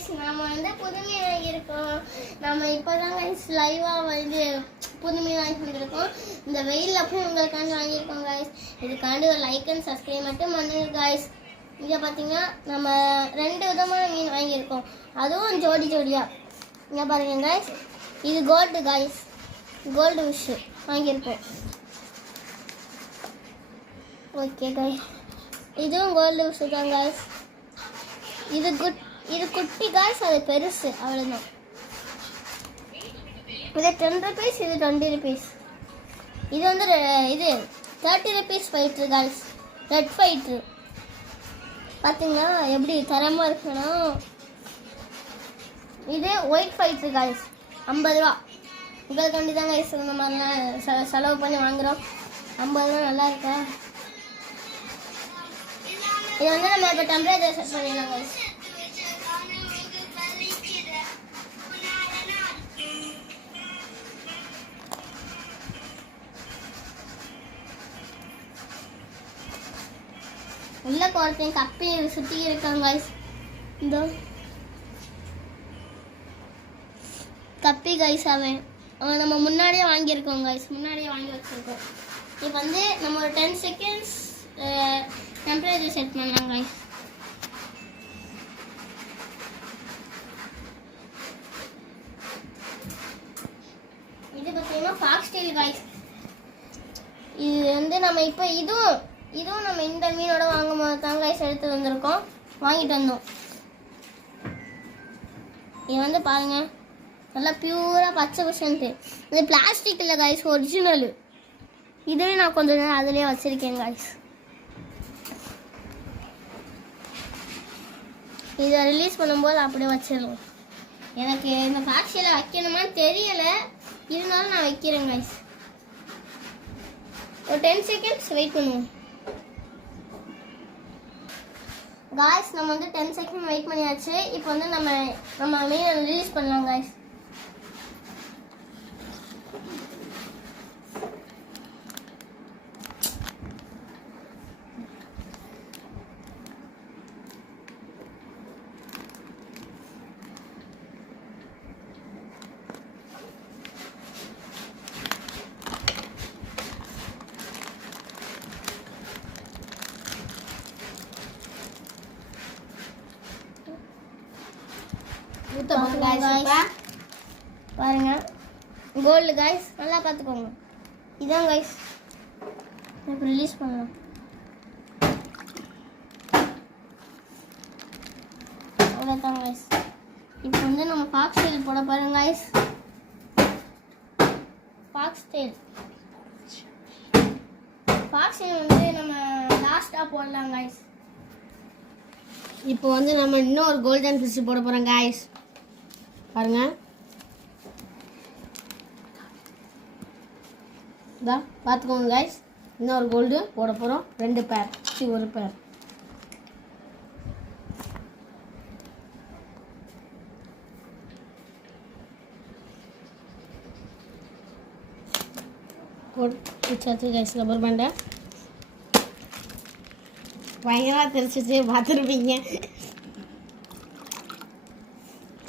Guys நாம வந்து புதுமை வாங்கியிருக்கோம். நாம இப்போதான் गाइस லைவா வந்து புதுமை வாங்கி வந்திருக்கோம். இந்த வெயில்ல போய் உங்களுக்காண்டி வாங்கியிருக்கோம் गाइस. இதுக்காண்டி ஒரு லைக் அண்ட் சப்ஸ்கிரைப் மட்டும் பண்ணுங்க गाइस. இங்க பாத்தீங்கன்னா நம்ம ரெண்டு விதமான மீன் வாங்கியிருக்கோம். அதுவும் ஜோடி ஜோடியா. இங்க பாருங்க गाइस. இது கோல்ட் गाइस. கோல்ட் ஃபிஷ் வாங்கியிருக்கோம். Okay guys. இதுவும் கோல்ட் ஃபிஷ் தான் गाइस. இது குட்டி गाइस, அது பெருசு அவ்வளவுதான். இது 10 rupees, இது 20 rupees. இது வந்து இது 30 rupees fighter guys. Red fighter பாத்தீங்களா எப்படி தரமா இருக்குன்னா. இது ஒயிட் ஃபைட்டர் गाइस 50 ரூபாய். உங்களுக்காண்டி தான் गाइस இந்த மாதிரி செலவு பண்ணி வாங்குறோம். 50 ரூபாய் நல்லா இருக்கா? இது வந்து நம்ம இப்போ டெம்பரேச்சர் செட் பண்ணிடலாம் गाइस. உள்ள கோர்த்தையும் கப்பி சுற்றி இருக்காங்க गाइस. இந்த கப்பி गाइस அவன் நம்ம முன்னாடியே வாங்கியிருக்கோம் गाइस. முன்னாடியே வாங்கி வச்சிருக்கோம். இப்போ வந்து நம்ம ஒரு 10 seconds டெம்பரேச்சர் செட் பண்ணலாம் गाइस. இது பார்த்தீங்கன்னா ஃபாக்ஸ் டெயில் गाइस. இது வந்து நம்ம இப்போ இதுவும் நம்ம இந்த மீனோட வாங்கும் போது தான் गाइस எடுத்து வந்திருக்கோம். வாங்கிட்டு வந்தோம். இது வந்து பாருங்க நல்லா பியூரா பச்சை பசன்ட்டு. இது பிளாஸ்டிக் இல்லை गाइस, ஒரிஜினல். இதுவே நான் கொஞ்சம் நேரம் அதிலே வச்சிருக்கேன் गाइस. இதை ரிலீஸ் பண்ணும்போது அப்படியே வச்சிடலாம். எனக்கு இந்த காட்சியில் வைக்கணுமான்னு தெரியல, இருந்தாலும் நான் வைக்கிறேன் गाइस. ஒரு 10 seconds வெயிட் பண்ணுவோம் गाइस. நம்ம வந்து 10 seconds வெயிட் பண்ணியாச்சு. இப்போ வந்து நம்ம மீனை ரிலீஸ் பண்ணலாம் गाइस. பாருங்க கோல்டு गाइस, நல்லா பார்த்துக்கோங்க. இதான் गाइस இப்போ ரிலீஸ் பண்ணலாம். அவ்வளோதான் गाइस. இப்போ வந்து நம்ம ஃபாக்ஸ் டெயில் போட பாருங்க गाइस. ஃபாக்ஸ் டெயில் வந்து நம்ம லாஸ்ட்டாக போடலாம் गाइस. இப்போ வந்து நம்ம இன்னொரு கோல்டன் ஃபிஷ் போட போகிறோம் गाइस. பாருங்க இதா பார்த்துக்கோங்க गाइस. இன்னொரு கோல்டு போட போகிறோம். 2 பேர், ஒரு பேர். போட்டு गाइस ரப்பர் பேண்டை பயங்கரமாக தெரிச்சிச்சு, பார்த்துருப்பீங்க.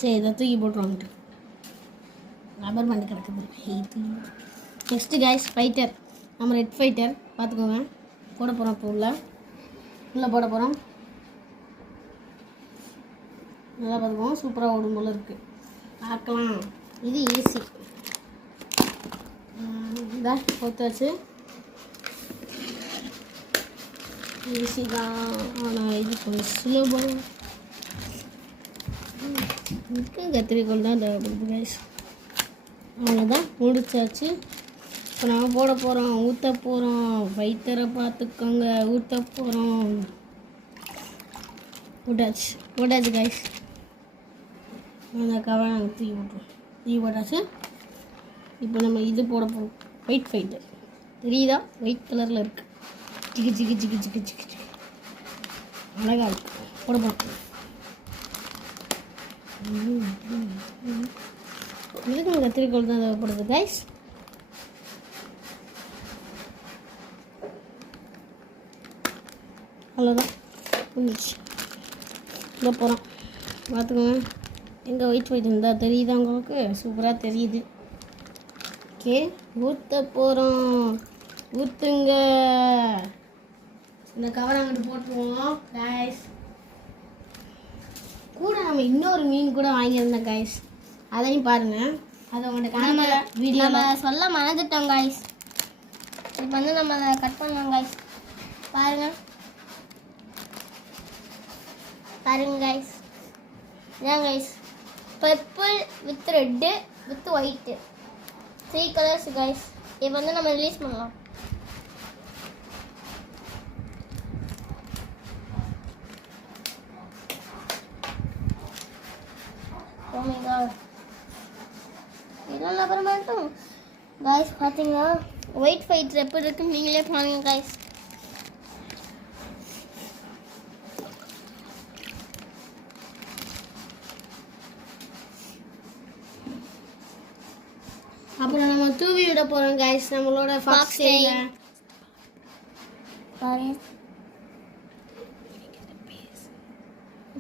சரி இதை தூக்கி போட்டுருவாங்க. ரப்பர் பேண்டு கிடக்குது. Next guys fighter. நம்ம ரெட் ஃபைட்டர் பார்த்துக்கோங்க போட போகிறோம். இப்போ உள்ளே போட போகிறோம். நல்லா பார்த்துக்கோங்க. சூப்பராக ஓடும் போல இருக்குது. பார்க்கலாம். இது ஈஸி. இதா பொறுத்து வச்சு ஈஸி தான், ஆனால் இது கொஞ்சம் சுலபம். கத்திரிக்கோள் தான் தேவைப்படுது गाइस. அவ்வளோதான் முடிச்சாச்சு. இப்போ நாங்கள் போட போகிறோம், ஊற்ற போகிறோம். ஃபைட்டரை பார்த்துக்கோங்க. ஊற்ற போகிறோம். போட்டாச்சு गाइस. அந்த கவலை நாங்கள் தூக்கி போட்டாச்சு. இப்போ நம்ம இது போட போகிறோம். ஒயிட் ஃபைட்டர் தெரியுதா? ஒயிட் கலரில் இருக்குது. ஜிகு ஜிகு ஜிகு ஜிகு ஜிகு ஜிகு அழகாக இருக்கு. போட போகிறோம். இதுக்கு கத்திரிக்கோள் தான் தேவைப்படுது गाइस. அவ்வளோதான் முடிஞ்சிச்சு. இங்கே போகிறோம் பார்த்துக்கோங்க. எங்கே ஒயிட் ஃபைட் இருந்தால் தெரியுதா உங்களுக்கு? சூப்பராக தெரியுது. ஓகே, ஊற்ற போகிறோம். ஊற்றுங்க. இந்த கவர் அங்கிட்டு போட்டுருவோம் கைஸ். கூட நம்ம இன்னொரு மீன் கூட வாங்கியிருந்தோம் கைஸ், அதையும் பாருங்கள். அதை உங்கள்கிட்ட காணல வீடியோ நம்ம சொல்ல மறந்துட்டோம் கைஸ். இப்போ வந்து நம்ம அதை கட் பண்ணோம் கைஸ். பாருங்கள் பாருங்க கைஸ். இதான் guys purple with red with white 3 colours guys. இப்போ வந்து நம்ம ரிலீஸ் பண்ணலாம். Oh my god. இதெல்லாம் அப்புறம் மட்டும் கைஸ் பார்த்தீங்களா ஒயிட் ஃபைட் எப்படி இருக்குன்னு நீங்களே பாருங்க கைஸ். அப்புறம் நம்ம தூவி விட போகிறோம் கைஸ் நம்மளோட ஃபாக்ஸ் டெயில். பாருங்க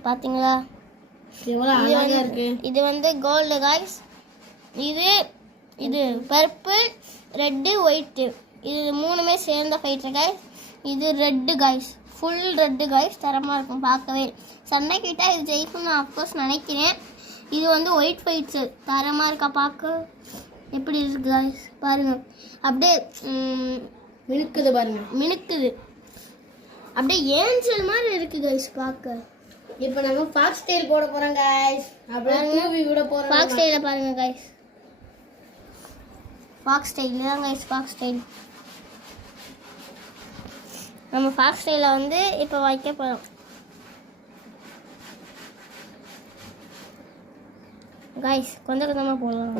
பார்த்தீங்களா எவ்வளோ அழகாக இருக்கு. இது வந்து கோல்டு கைஸ். இது பர்பிள் ரெட்டு ஒயிட்டு இது மூணுமே சேர்ந்த ஃபைட்ரு கைஸ். இது red guys, full red guys. தரமாக இருக்கும் பார்க்கவே. சண்டைக்கிட்ட இது ஜெயிக்கும் நான் அஃப்கோர்ஸ் நினைக்கிறேன். இது வந்து ஒயிட் ஃபைட்ஸு தரமாக இருக்கா பார்க்க. எப்படி இருக்கு கைஸ் பாருங்கள். அப்படியே மினுக்குது பாருங்க, மினுக்குது. அப்படியே ஏஞ்சல் மாதிரி இருக்குது கைஸ் பார்க்க. இப்போ நம்ம ஃபாக்ஸ் டெயில் போட போகிறோம் கைஸ். அப்புறம் தூவி விட போகிறோம். ஃபாக்ஸ் டெயிலை பாருங்கள் கைஸ். ஃபாக்ஸ் டெயில் தான் கைஸ். ஃபாக்ஸ் டெயில் நம்ம ஃபாக்ஸ் டெயிலை வந்து இப்போ வைக்க போகிறோம் கைஸ். கொஞ்சம் கொஞ்சமாக போடலாம்.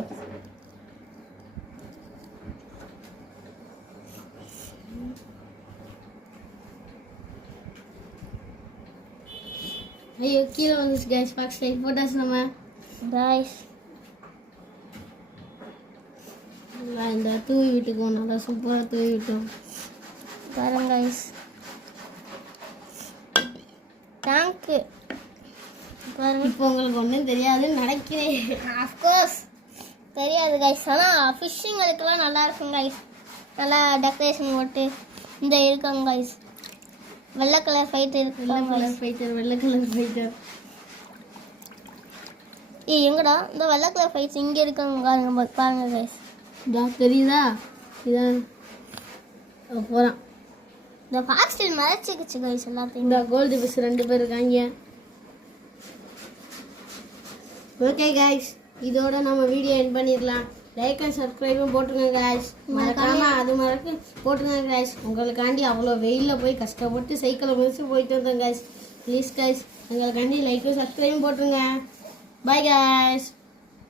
ஐயோ கீழே வந்துச்சு கைஸ். ஃபாக்ஸ் டெயில் போட்டாச்சு நம்ம கைஸ். இந்த தூவி விட்டுக்குவோம். நல்லா சூப்பராக தூவி விட்டோம் பாருங்க கைஸ். தேங்க்யூ. பாருங்க இப்போ உங்களுக்கு ஒன்றும் தெரியாதுன்னு நினைக்கிறேன். அஃப்கோர்ஸ் தெரியாது கைஸ். ஆனால் ஃபிஷ்ஷிங்களுக்கெல்லாம் நல்லா இருக்கும் கைஸ். நல்லா டெக்கரேஷன் போட்டு இந்த இருக்காங்க கைஸ். வெள்ளை கலர் ஃபைட் இருக்கு. வெள்ளை கலர் ஃபைட்டர். எங்கடா இந்த வெள்ளை கலர் ஃபைட்ஸ் இங்கே இருக்காங்க பாருங்க கைஸ். இதான் தெரியுதா? இதான் போகிறான். இந்த ஃபாக்ஸ் டெயில் மறைச்சிக்கிச்சு கைஸ் எல்லாத்தையும். இந்த கோல்டு ஃபிஷ் 2 பேர் இருக்காங்க. ஓகே கைஸ், இதோட நம்ம வீடியோ எண்ட் பண்ணிடலாம். லைக் அண்ட் சப்ஸ்கிரைபும் போட்டுருங்க கைஸ். மறக்காம அது போட்டுருங்க கைஸ். உங்களுக்காண்டி அவ்வளோ வெயிலில் போய் கஷ்டப்பட்டு சைக்கிளை முடிச்சு போயிட்டு வந்தோம் கைஸ். ப்ளீஸ் கைஸ் எங்களுக்காண்டி லைக்கும் சப்ஸ்கிரைபும் போட்டுருங்க. Bye guys.